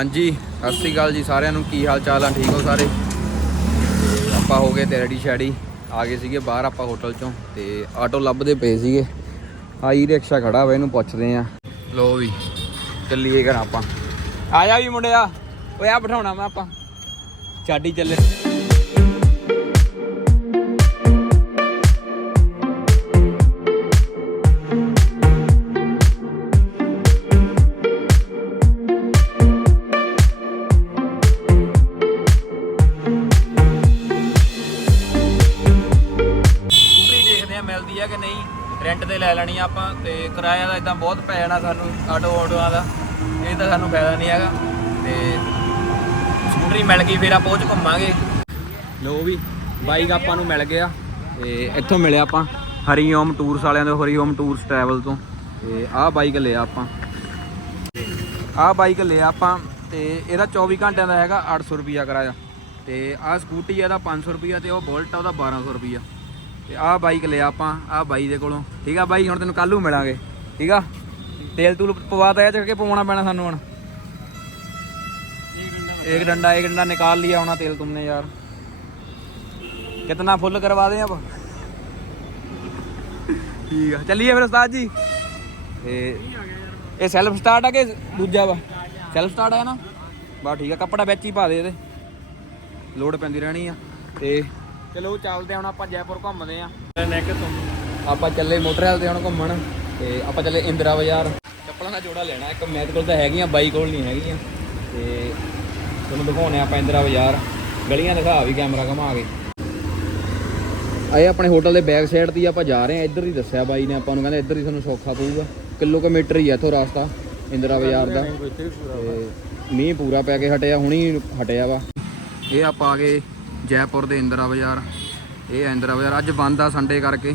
ਹਾਂਜੀ, ਸਤਿ ਸ੍ਰੀ ਅਕਾਲ ਜੀ ਸਾਰਿਆਂ ਨੂੰ। ਕੀ ਹਾਲ ਚਾਲ ਆ? ਠੀਕ ਹੋ ਸਾਰੇ? ਆਪਾਂ ਹੋ ਗਏ ਤੇ ਰੈਡੀ ਸ਼ੈਡੀ। ਆ ਗਏ ਸੀਗੇ ਬਾਹਰ ਆਪਾਂ ਹੋਟਲ ਚੋਂ ਤੇ ਆਟੋ ਲੱਭਦੇ ਪਏ ਸੀਗੇ। ਆਈ ਰਿਕਸ਼ਾ ਖੜਾ ਵਾ, ਇਹਨੂੰ ਪੁੱਛਦੇ ਆ। ਲੋ ਵੀ, ਚੱਲੀਏ ਘਰ ਆਪਾਂ। ਆ ਜਾ ਵੀ ਮੁੰਡਿਆ। ਓਏ ਆ ਬਿਠਾਉਣਾ ਮੈਂ ਆਪਾਂ। ਚਾਡੀ ਚੱਲੇ। ਆ ਕਿ ਨਹੀਂ? ਰੈਂਟ ਤੇ ਲੈ ਲੈਣੀ ਆਪਾਂ ਤੇ ਕਿਰਾਇਆ ਦਾ ਇਦਾਂ ਬਹੁਤ ਪੈ ਜਾਣਾ ਸਾਨੂੰ ਆਟੋ ਆਟੋਆਂ ਦਾ। ਇਹ ਤਾਂ ਸਾਨੂੰ ਫਾਇਦਾ ਨਹੀਂ ਹੈਗਾ ਤੇ ਸਕੂਟਰੀ ਮਿਲ ਗਈ, ਫਿਰ ਆਪਾਂ ਉਹ ਚ ਘੁੰਮਾਂਗੇ। ਲੋ ਵੀ ਬਾਈਕ ਆਪਾਂ ਨੂੰ ਮਿਲ ਗਿਆ ਤੇ ਇੱਥੋਂ ਮਿਲਿਆ ਆਪਾਂ ਹਰੀ ਓਮ ਟੂਰਸ ਵਾਲਿਆਂ ਦੇ ਹਰੀਓਮ ਟੂਰਸ ਟਰੈਵਲ ਤੋਂ। ਤੇ ਆਹ ਬਾਈਕ ਲਿਆ ਆਪਾਂ। ਆਹ ਬਾਈਕ ਲਿਆ ਆਪਾਂ ਤੇ ਇਹਦਾ 24 ਘੰਟਿਆਂ ਦਾ ਹੈਗਾ 800 ਰੁਪਿਆ ਕਿਰਾਇਆ। ਤੇ ਆਹ ਸਕੂਟੀ ਆ, ਇਹਦਾ 500 ਰੁਪਿਆ ਤੇ ਉਹ ਬੋਲਟ ਆ, ਉਹਦਾ 1200 ਰੁਪਿਆ ਤੇ ਆਹ ਬਾਈਕ ਲਿਆ ਆਪਾਂ ਆਹ ਬਾਈ ਦੇ ਕੋਲੋਂ ਠੀਕ ਆ ਬਾਈ ਹੁਣ ਤੈਨੂੰ ਕੱਲ ਨੂੰ ਮਿਲਾਂਗੇ ਠੀਕ ਆ ਤੇਲ ਤੂਲ ਪਵਾਤਾ ਇਹ ਚੱਕ ਕੇ ਪਵਾਉਣਾ ਪੈਣਾ ਸਾਨੂੰ ਹੁਣ एक डंडा एक डंडा निकाल लिया होना तेल तुमने यार कितना फुल करवा दें अब ठीक है चलिए फिर उस्ताद जी ये ਇਹ ਸੈਲਫ ਸਟਾਰਟ ਆ ਕਿ ਦੂਜਾ ਵਾ ਸੈਲਫ ਸਟਾਰਟ ਆ ਨਾ ਬਾ ਠੀਕ ਆ ਕੱਪੜਾ ਵਿੱਚ ਹੀ ਪਾ ਦੇ ਇਹਦੇ ਲੋਡ ਪੈਂਦੀ ਰਹਿਣੀ ਆ ਤੇ ਚਲੋ ਚੱਲਦੇ ਹੁਣ ਆਪਾਂ ਜੈਪੁਰ ਘੁੰਮਦੇ ਆ। ਆਪਾਂ ਚੱਲੇ ਮੋਟਰਸਾਈਕਲ ਤੇ ਹੁਣ ਘੁੰਮਣ ਤੇ ਆਪਾਂ ਚੱਲੇ ਇੰਦਰਾ ਬਾਜ਼ਾਰ। ਚੱਪਲਾਂ ਦਾ ਜੋੜਾ ਲੈਣਾ ਇੱਕ ਮੇਰੇ ਕੋਲ ਤਾਂ ਹੈਗੀਆਂ ਬਾਈ ਕੋਲ ਨਹੀਂ ਹੈਗੀਆਂ। ਤੇ ਤੁਹਾਨੂੰ ਦਿਖਾਉਣੇ ਆਪਾਂ ਇੰਦਰਾ ਬਾਜ਼ਾਰ। ਗਲੀਆਂ ਦਿਖਾ ਵੀ ਕੈਮਰਾ ਘੁਮਾ ਕੇ। ਆਏ ਆਪਣੇ ਹੋਟਲ ਦੇ ਬੈਕ ਸਾਈਡ ਦੀ ਆਪਾਂ ਜਾ ਰਹੇ ਆ ਇੱਧਰ ਹੀ ਦੱਸਿਆ ਬਾਈ ਨੇ ਆਪਾਂ ਨੂੰ ਕਹਿੰਦੇ ਇੱਧਰ ਹੀ ਤੁਹਾਨੂੰ ਸੌਖਾ ਪਊਗਾ। ਕਿਲੋਮੀਟਰ ਹੀ ਆ ਇੱਥੋਂ ਰਸਤਾ ਇੰਦਰਾ ਬਾਜ਼ਾਰ ਦਾ। ਤੇ ਮੀਂਹ ਪੂਰਾ ਪੈ ਕੇ ਹਟਿਆ ਹੁਣੀ ਹਟਿਆ ਵਾ। ਇਹ ਆਪਾਂ ਆ ਗਏ ਜੈਪੁਰ ਦੇ ਇੰਦਰਾ ਬਾਜ਼ਾਰ। ਇਹ ਆ ਇੰਦਰਾ ਬਾਜ਼ਾਰ। ਅੱਜ ਬੰਦ ਆ ਸੰਡੇ ਕਰਕੇ।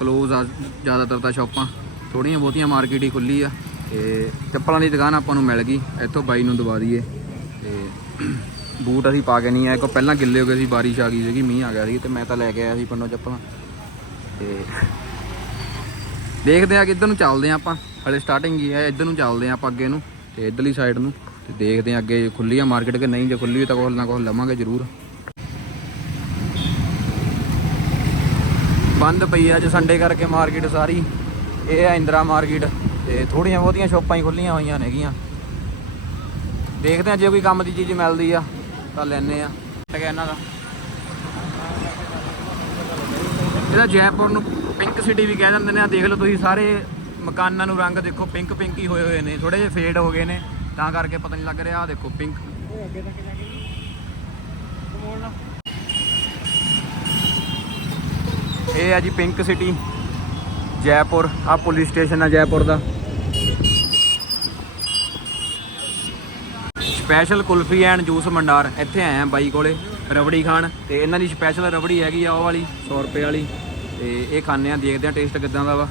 ਕਲੋਜ਼ ਆ ਜ਼ਿਆਦਾਤਰ ਤਾਂ ਸ਼ਾਪਾਂ ਥੋੜੀਆਂ ਬਹੁਤੀਆਂ ਮਾਰਕੀਟ ਹੀ ਖੁੱਲੀ ਆ। ਤੇ ਚੱਪਲਾਂ ਦੀ ਦੁਕਾਨ ਆਪਾਂ ਨੂੰ ਮਿਲ ਗਈ। ਇੱਥੋਂ ਬਾਈ ਨੂੰ ਦਵਾ ਦਈਏ। ਤੇ ਬੂਟ ਅਸੀਂ ਪਾ ਕੇ ਨਹੀਂ ਆਏ। ਕੋ ਪਹਿਲਾਂ ਗਿੱਲੇ ਹੋ ਗਏ ਸੀ, ਬਾਰਿਸ਼ ਆ ਗਈ ਸੀਗੀ, ਮੀਂਹ ਆ ਗਿਆ ਸੀ। ਤੇ ਮੈਂ ਤਾਂ ਲੈ ਕੇ ਆਇਆ ਸੀ ਪੰਨੋ ਚੱਪਲਾਂ। ਤੇ ਦੇਖਦੇ ਆ ਕਿ ਇੱਧਰ ਨੂੰ ਚੱਲਦੇ ਆ ਆਪਾਂ। ਹਲੇ ਸਟਾਰਟਿੰਗ ਹੀ ਹੈ ਇੱਧਰ ਨੂੰ ਚੱਲਦੇ ਆ ਆਪਾਂ ਅੱਗੇ ਨੂੰ। ਤੇ ਇੱਧਰਲੀ ਸਾਈਡ ਨੂੰ। ਤੇ ਦੇਖਦੇ ਆ ਅੱਗੇ ਖੁੱਲੀ ਆ ਮਾਰਕੀਟ ਕਿ ਨਹੀਂ। ਜੇ ਖੁੱਲੀ ਤਾਂ ਕੋਲ ਨਾ ਕੋਲ ਲਵਾਂਗੇ ਜ਼ਰੂਰ। ਬੰਦ ਪਈ ਆ ਅੱਜ ਸੰਡੇ ਕਰਕੇ ਮਾਰਕੀਟ ਸਾਰੀ। ਇਹ ਆ ਇੰਦਰਾ ਮਾਰਕੀਟ ਤੇ ਥੋੜੀਆਂ ਬਹੁਤੀਆਂ ਸ਼ੋਪਾਂ ਹੀ ਖੁੱਲੀਆਂ ਹੋਈਆਂ ਨੇਗੀਆਂ। ਦੇਖਦੇ ਆ ਜੇ ਕੋਈ ਕੰਮ ਦੀ ਚੀਜ਼ ਮਿਲਦੀ ਆ, ਤਾਂ ਲੈਨੇ ਆ ਟਿਕਿਆ ਇਹਨਾਂ ਦਾ। ਇਹਦਾ ਜੈਪੁਰ ਨੂੰ ਪਿੰਕ ਸਿਟੀ ਵੀ ਕਹਿ ਦਿੰਦੇ ਨੇ। ਆ ਦੇਖ ਲਓ ਤੁਸੀਂ ਸਾਰੇ ਮਕਾਨਾਂ ਨੂੰ ਰੰਗ ਦੇਖੋ ਪਿੰਕ ਪਿੰਕ ਹੀ ਹੋਏ ਹੋਏ ਨੇ। ਥੋੜੇ ਜਿਹੇ ਫੇਡ ਹੋ ਗਏ ਨੇ, ਤਾਂ ਕਰਕੇ ਪਤਾ ਨਹੀਂ ਲੱਗ ਰਿਹਾ ਆ ਦੇਖੋ ਪਿੰਕ ਇਹ ਆ ਜੀ ਪਿੰਕ ਸਿਟੀ, ਜੈਪੁਰ ਆ ਪੁਲਿਸ ਸਟੇਸ਼ਨ ਆ ਜੈਪੁਰ ਦਾ। ਸਪੈਸ਼ਲ ਕੁਲਫੀ ਐਂਡ ਜੂਸ ਮੰਡਾਰ ਇੱਥੇ ਆਏ ਆ ਬਾਈ ਕੋਲੇ, ਰਬੜੀ ਖਾਣ। ਤੇ ਇਹਨਾਂ ਦੀ ਸਪੈਸ਼ਲ ਰਬੜੀ ਹੈਗੀ ਆ, ਉਹ ਵਾਲੀ 100 ਰੁਪਏ ਵਾਲੀ। ਤੇ ਇਹ ਖਾਣੇ ਆ, ਦੇਖਦੇ ਆ ਟੇਸਟ ਕਿਦਾਂ ਦਾ ਵਾ।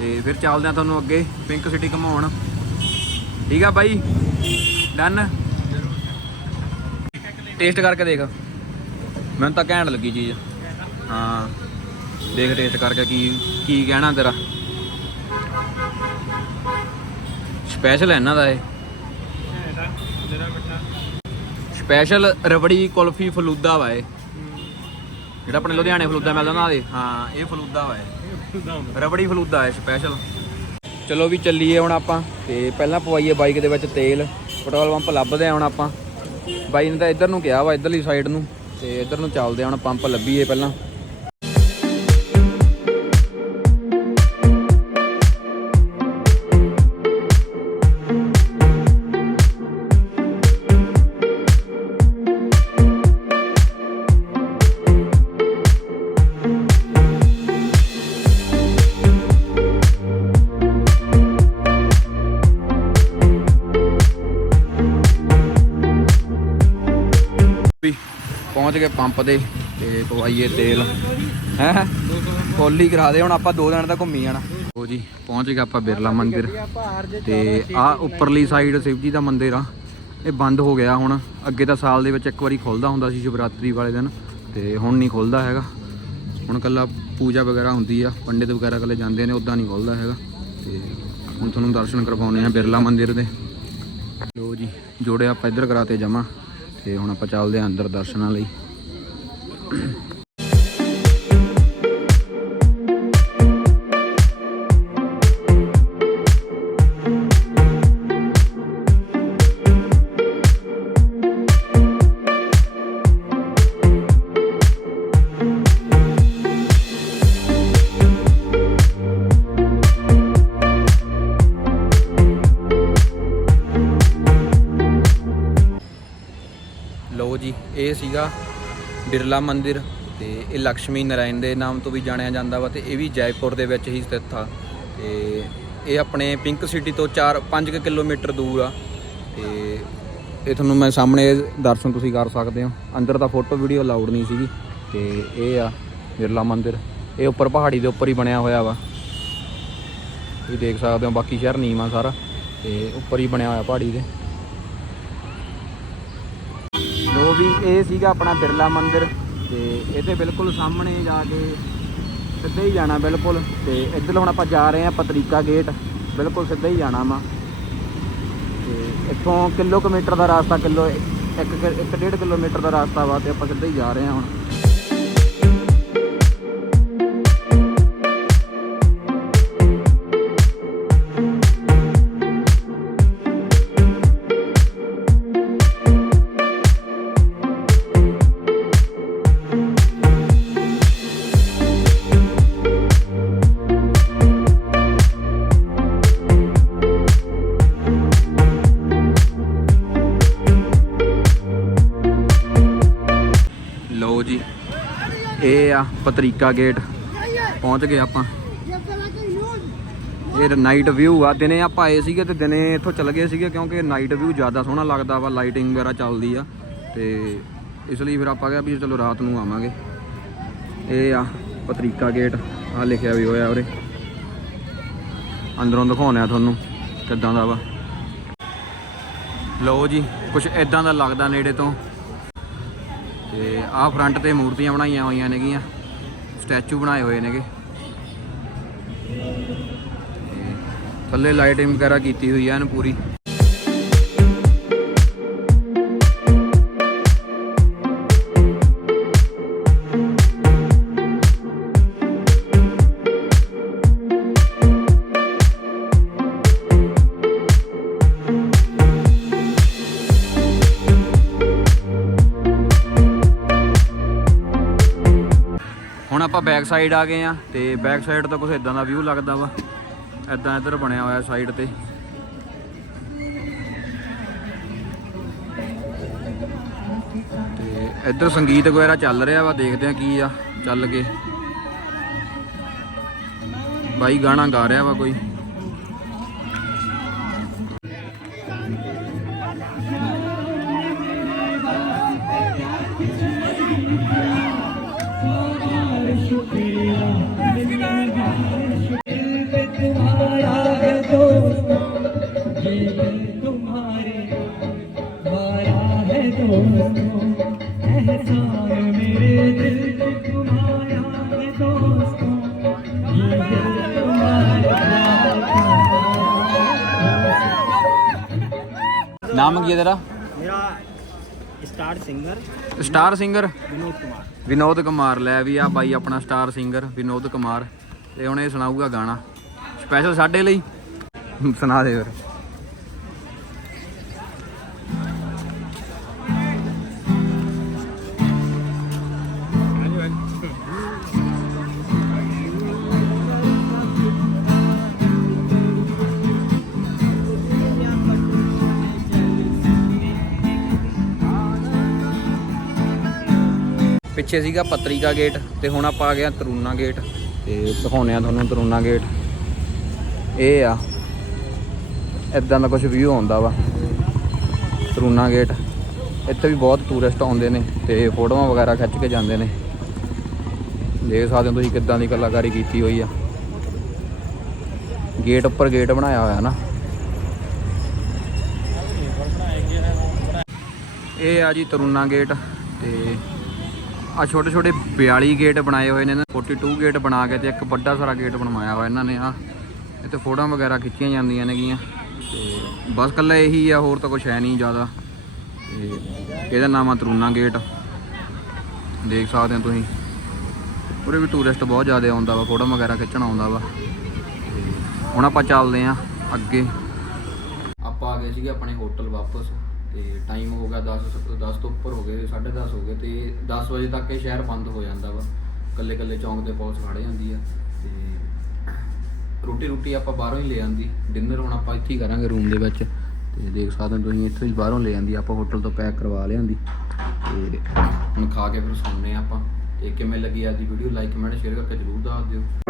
ਤੇ ਫਿਰ ਚੱਲਦੇ ਆ ਤੁਹਾਨੂੰ ਅੱਗੇ, ਪਿੰਕ ਸਿਟੀ ਘਮਾਉਣ। ਠੀਕ ਆ ਬਾਈ? ਡਨ ਟੇਸਟ ਕਰਕੇ ਦੇਖ। ਮੈਨੂੰ ਤਾਂ ਘੈਂਟ ਲੱਗੀ ਚੀਜ਼। ਹਾਂ। ਦੇਖ ਟੇਸਟ ਕਰਕੇ ਕੀ ਕੀ ਕਹਿਣਾ ਤੇਰਾ। ਸਪੈਸ਼ਲ ਹੈ ਇਹਨਾਂ ਦਾ ਇਹ। ਸਪੈਸ਼ਲ ਰਬੜੀ ਕੁਲਫੀ ਫਲੂਦਾ ਵਾ ਇਹ। ਜਿਹੜਾ ਆਪਣੇ ਲੁਧਿਆਣੇ ਫਲੂਦਾ ਮਿਲਦਾ ਨਾ ਦੇ ਹਾਂ, ਇਹ ਫਲੂਦਾ ਵਾ ਇਹ। ਰਬੜੀ ਫਲੂਦਾ ਹੈ ਸਪੈਸ਼ਲ ਚਲੋ ਵੀ ਚੱਲੀਏ ਹੁਣ ਆਪਾਂ ਤੇ ਪਹਿਲਾਂ ਪਵਾਈਏ ਬਾਈਕ ਦੇ ਵਿੱਚ ਤੇਲ। ਪੈਟਰੋਲ ਪੰਪ ਲੱਭਦੇ ਆ ਹੁਣ ਆਪਾਂ। ਬਾਈ ਨੇ ਤਾਂ ਇੱਧਰ ਨੂੰ ਕਿਹਾ ਵਾ, ਇੱਧਰਲੀ ਸਾਈਡ ਨੂੰ। ਤੇ ਇੱਧਰ ਨੂੰ ਚੱਲਦੇ ਆ ਹੁਣ ਪੰਪ ਲੱਭੀਏ ਪਹਿਲਾਂ। ਪਹੁੰਚ ਗਏ ਪੰਪ ਤੇ ਤੇ ਪਵਾਈਏ ਤੇਲ। ਹੈ? ਫੁੱਲ ਕਰਾ ਦੇ, ਹੁਣ ਆਪਾਂ ਦੋ ਦਿਨ ਤੱਕ ਘੁੰਮੀ ਜਾਣਾ। ਉਹ ਜੀ, ਪਹੁੰਚ ਗਏ ਆਪਾਂ ਬਿਰਲਾ ਮੰਦਿਰ। ਤੇ ਆ ਉੱਪਰਲੀ ਸਾਈਡ ਸ਼ਿਵ ਜੀ ਦਾ ਮੰਦਿਰ ਆ। ਇਹ ਬੰਦ ਹੋ ਗਿਆ ਹੁਣ। ਅੱਗੇ ਤਾਂ ਸਾਲ ਦੇ ਵਿੱਚ ਇੱਕ ਵਾਰੀ ਖੁੱਲਦਾ ਹੁੰਦਾ ਸੀ ਸ਼ਿਵਰਾਤਰੀ ਵਾਲੇ ਦਿਨ। ਤੇ ਹੁਣ ਨਹੀਂ ਖੁੱਲਦਾ ਹੈਗਾ। ਹੁਣ ਕੱਲਾ ਪੂਜਾ ਵਗੈਰਾ ਹੁੰਦੀ ਆ। ਪੰਡਿਤ ਵਗੈਰਾ ਕੱਲੇ ਜਾਂਦੇ ਨੇ, ਉਦਾਂ ਨਹੀਂ ਖੁੱਲਦਾ ਹੈਗਾ। ਤੇ ਹੁਣ ਤੁਹਾਨੂੰ ਦਰਸ਼ਨ ਕਰਵਾਉਣੇ ਆ ਬਿਰਲਾ ਮੰਦਿਰ ਦੇ। ਲੋ ਜੀ, ਜੋੜੇ ਆਪਾਂ ਇੱਧਰ ਕਰਾਤੇ ਜਮਾ ਤੇ ਹੁਣ ਆਪਾਂ ਚੱਲਦੇ ਆਂ ਅੰਦਰ ਦਰਸ਼ਨਾਂ ਲਈ। ਜੀ, ਇਹ ਸੀਗਾ ਬਿਰਲਾ ਮੰਦਿਰ ਤੇ ਇਹ ਲక్ష్ਮੀ ਨਾਰਾਇਣ ਦੇ ਨਾਮ ਤੋਂ ਵੀ ਜਾਣਿਆ ਜਾਂਦਾ ਵਾ ਤੇ ਇਹ ਵੀ ਜੈਪੁਰ ਦੇ ਵਿੱਚ ਹੀ ਸਥਿਤ ਆ ਤੇ ਇਹ ਆਪਣੇ ਪਿੰਕ ਸਿਟੀ ਤੋਂ 4-5 ਕਿਲੋਮੀਟਰ ਦੂਰ ਆ ਤੇ ਇਹ ਤੁਹਾਨੂੰ ਮੈਂ ਸਾਹਮਣੇ ਦਰਸ਼ਨ ਤੁਸੀਂ ਕਰ ਸਕਦੇ ਹੋ। ਅੰਦਰ ਤਾਂ ਫੋਟੋ ਵੀਡੀਓ ਅਲਾਉਡ ਨਹੀਂ ਸੀਗੀ ਤੇ ਇਹ ਆ ਬਿਰਲਾ ਮੰਦਿਰ। ਇਹ ਉੱਪਰ ਪਹਾੜੀ ਦੇ ਉੱਪਰ ਹੀ ਬਣਿਆ ਹੋਇਆ ਵਾ। ਤੁਸੀਂ ਦੇਖ ਸਕਦੇ ਹੋ, ਬਾਕੀ ਸ਼ਹਿਰ ਨੀਵਾਂ ਸਾਰਾ ਤੇ ਉੱਪਰ ਹੀ ਬਣਿਆ ਹੋਇਆ ਪਹਾੜੀ ਦੇ ਲੋ ਵੀ ਇਹ ਸੀਗਾ ਆਪਣਾ ਬਿਰਲਾ ਮੰਦਿਰ ਤੇ ਇਹਦੇ ਬਿਲਕੁਲ ਸਾਹਮਣੇ ਜਾ ਕੇ ਸਿੱਧੇ ਹੀ ਜਾਣਾ ਬਿਲਕੁਲ ਤੇ ਇੱਧਰ ਹੁਣ ਆਪਾਂ ਜਾ ਰਹੇ ਹਾਂ ਪਤਰੀਕਾ ਗੇਟ ਬਿਲਕੁਲ ਸਿੱਧਾ ਹੀ ਜਾਣਾ ਵਾ। ਤੇ ਇੱਥੋਂ ਕਿਲੋਮੀਟਰ ਦਾ ਰਾਸਤਾ, ਕਿਲੋ ਇੱਕ ਕਿ- ਇੱਕ ਡੇਢ ਕਿਲੋਮੀਟਰ ਦਾ ਰਸਤਾ ਵਾ ਤੇ ਆਪਾਂ ਸਿੱਧਾ ਹੀ ਜਾ ਰਹੇ ਹਾਂ ਹੁਣ। ਪਤਰੀਕਾ ਗੇਟ ਪਹੁੰਚ ਗਏ ਆਪਾਂ। ਇਹ ਨਾਈਟ ਵਿਊ ਆ। ਦਿਨੇ ਆਪਾਂ ਆਏ ਸੀਗੇ ਤੇ ਦਿਨੇ ਇੱਥੋਂ ਚੱਲ ਗਏ ਸੀਗੇ ਕਿਉਂਕਿ ਨਾਈਟ ਵਿਊ ਜ਼ਿਆਦਾ ਸੋਹਣਾ ਲੱਗਦਾ ਵਾ ਲਾਈਟਿੰਗ ਵਗੈਰਾ ਚੱਲਦੀ ਆ। ਤੇ ਇਸ ਲਈ ਫਿਰ ਆਪਾਂ ਕਿਹਾ ਵੀ ਚਲੋ ਰਾਤ ਨੂੰ ਆਵਾਂਗੇ। ਇਹ ਆ ਪਤਰੀਕਾ ਗੇਟ ਆ ਲਿਖਿਆ ਵੀ ਹੋਇਆ ਉਰੇ। ਅੰਦਰੋਂ ਦਿਖਾਉਣਾ ਤੁਹਾਨੂੰ ਕਿੱਦਾਂ ਦਾ ਵਾ। ਲਓ ਜੀ ਕੁਝ ਇਦਾਂ ਦਾ ਲੱਗਦਾ ਨੇੜੇ ਤੋਂ। ਤੇ ਆਹ ਫਰੰਟ ਤੇ ਮੂਰਤੀਆਂ ਬਣਾਈਆਂ ਹੋਈਆਂ ਨੇਗੀਆਂ। ਸਟੈਚੂ ਬਣਾਏ ਹੋਏ ਨੇਗੇ। ਤੇ ਥੱਲੇ ਲਾਈਟਿੰਗ ਵਗੈਰਾ ਕੀਤੀ ਹੋਈ ਹੈ ਇਹਨੂੰ ਪੂਰੀ। ਸਾਈਡ ਆ ਗਏ ਆ ਤੇ ਬੈਕ ਸਾਈਡ ਤੋਂ ਕੁਝ ਇਦਾਂ ਦਾ ਵਿਊ ਲੱਗਦਾ ਵਾ। ਇਦਾਂ ਇੱਧਰ ਬਣਿਆ ਹੋਇਆ ਸਾਈਡ ਤੇ। ਤੇ ਇੱਧਰ ਸੰਗੀਤ ਵਗੈਰਾ ਚੱਲ ਰਿਹਾ ਵਾ, ਦੇਖਦੇ ਆ ਕੀ ਆ, ਚੱਲ ਕੇ। ਬਾਈ ਗਾਣਾ ਗਾ ਰਿਹਾ ਵਾ ਕੋਈ। ਨਾਮ ਕੀ ਹੈ ਤੇਰਾ? ਮੇਰਾ star singer star singer Vinod Kumar. ਲੈ ਵੀ ਆ ਬਾਈ ਆਪਣਾ ਸਟਾਰ ਸਿੰਗਰ ਵਿਨੋਦ ਕੁਮਾਰ ਤੇ ਹੁਣ ਇਹ ਸੁਣਾਊਗਾ ਗਾਣਾ। ਸਪੈਸ਼ਲ ਸਾਡੇ ਲਈ? ਸੁਣਾ ਦੇ ਫਿਰ। ਪਿੱਛੇ ਸੀਗਾ ਪਤਰੀਕਾ ਗੇਟ ਤੇ ਹੁਣ ਆਪਾਂ ਆ ਗਏ ਆ ਤਰੂਨਾ ਗੇਟ ਤੇ ਦਿਖਾਉਨੇ ਆ ਤੁਹਾਨੂੰ ਤਰੂਨਾ ਗੇਟ। ਇਹ ਆ। ਇਦਾਂ ਦਾ ਕੁਝ ਵਿਊ ਆਉਂਦਾ ਵਾ। ਤਰੂਨਾ ਗੇਟ। ਇੱਥੇ ਵੀ ਬਹੁਤ ਟੂਰਿਸਟ ਆਉਂਦੇ ਨੇ ਤੇ ਫੋਟੋਆਂ ਵਗੈਰਾ ਖਿੱਚ ਕੇ ਜਾਂਦੇ ਨੇ। ਦੇਖ ਸਕਦੇ ਹੋ ਤੁਸੀਂ ਕਿੱਦਾਂ ਦੀ ਕਲਾਕਾਰੀ ਕੀਤੀ ਹੋਈ ਆ। ਗੇਟ ਉੱਪਰ ਗੇਟ ਬਣਾਇਆ ਹੋਇਆ ਨਾ। ਇਹ ਆ ਜੀ ਤਰੂਨਾ ਗੇਟ ਤੇ ਆ ਛੋਟੇ ਛੋਟੇ 42 ਗੇਟ ਬਣਾਏ ਹੋਏ ਨੇ ਨਾ 42 ਗੇਟ ਬਣਾ ਕੇ ਤੇ ਇੱਕ ਵੱਡਾ ਸਾਰਾ ਗੇਟ ਬਣਵਾਇਆ ਹੋਇਆ ਇਹਨਾਂ ਨੇ ਆ ਇੱਥੇ ਫੋਟੋਆਂ ਵਗੈਰਾ ਖਿੱਚੀਆਂ ਜਾਂਦੀਆਂ ਨੇਗੀਆਂ। ਤੇ ਬਸ ਕੱਲਾ ਇਹੀ ਆ, ਹੋਰ ਤਾਂ ਕੁਝ ਹੈ ਨਹੀਂ ਜ਼ਿਆਦਾ। ਤੇ ਇਹਦਾ ਨਾਮ ਆ ਤਰੂਨਾ ਗੇਟ। ਦੇਖ ਸਕਦੇ ਹੋ ਤੁਸੀਂ। ਉਰੇ ਵੀ ਟੂਰਿਸਟ ਬਹੁਤ ਜ਼ਿਆਦਾ ਆਉਂਦਾ ਵਾ ਫੋਟੋ ਵਗੈਰਾ ਖਿੱਚਣ ਆਉਂਦਾ ਵਾ। ਹੁਣ ਆਪਾਂ ਚੱਲਦੇ ਆਂ ਅੱਗੇ। ਆਪਾਂ ਆ ਗਏ ਸੀਗੇ ਆਪਣੇ ਹੋਟਲ ਵਾਪਸ। ਤੇ ਟਾਈਮ ਹੋ ਗਿਆ 10 10 ਤੋਂ ਉੱਪਰ ਹੋ ਗਏ 10:30 ਹੋ ਗਏ ਤੇ 10 ਵਜੇ ਤੱਕ ਇਹ ਸ਼ਹਿਰ ਬੰਦ ਹੋ ਜਾਂਦਾ ਵਾ। ਕੱਲੇ ਕੱਲੇ ਚੌਂਕ ਤੇ ਪੁਲਿਸ ਖੜੇ ਜਾਂਦੀ ਆ ਤੇ ਰੋਟੀ ਰੋਟੀ ਆਪਾਂ ਬਾਹਰੋਂ ਹੀ ਲੈ ਆਂਦੀ। ਡਿਨਰ ਹੁਣ ਆਪਾਂ ਇੱਥੇ ਹੀ ਕਰਾਂਗੇ ਰੂਮ ਦੇ ਵਿੱਚ। ਤੇ ਦੇਖ ਸਕਦੇ ਹੋ ਤੁਸੀਂ, ਇੱਥੋਂ ਹੀ ਬਾਹਰੋਂ ਲੈ ਆਂਦੀ, ਆਪਾਂ ਹੋਟਲ ਤੋਂ ਪੈਕ ਕਰਵਾ ਲਿਆਂਦੀ। ਤੇ ਹੁਣ ਖਾ ਕੇ ਫਿਰ ਸੌਂਦੇ ਹਾਂ ਆਪਾਂ। ਤੇ ਕਿਵੇਂ ਲੱਗੀ ਅੱਜ ਦੀ ਵੀਡੀਓ ਲਾਈਕ ਕਮੈਂਟ ਸ਼ੇਅਰ ਕਰਕੇ ਜਰੂਰ ਦੱਸ ਦਿਓ।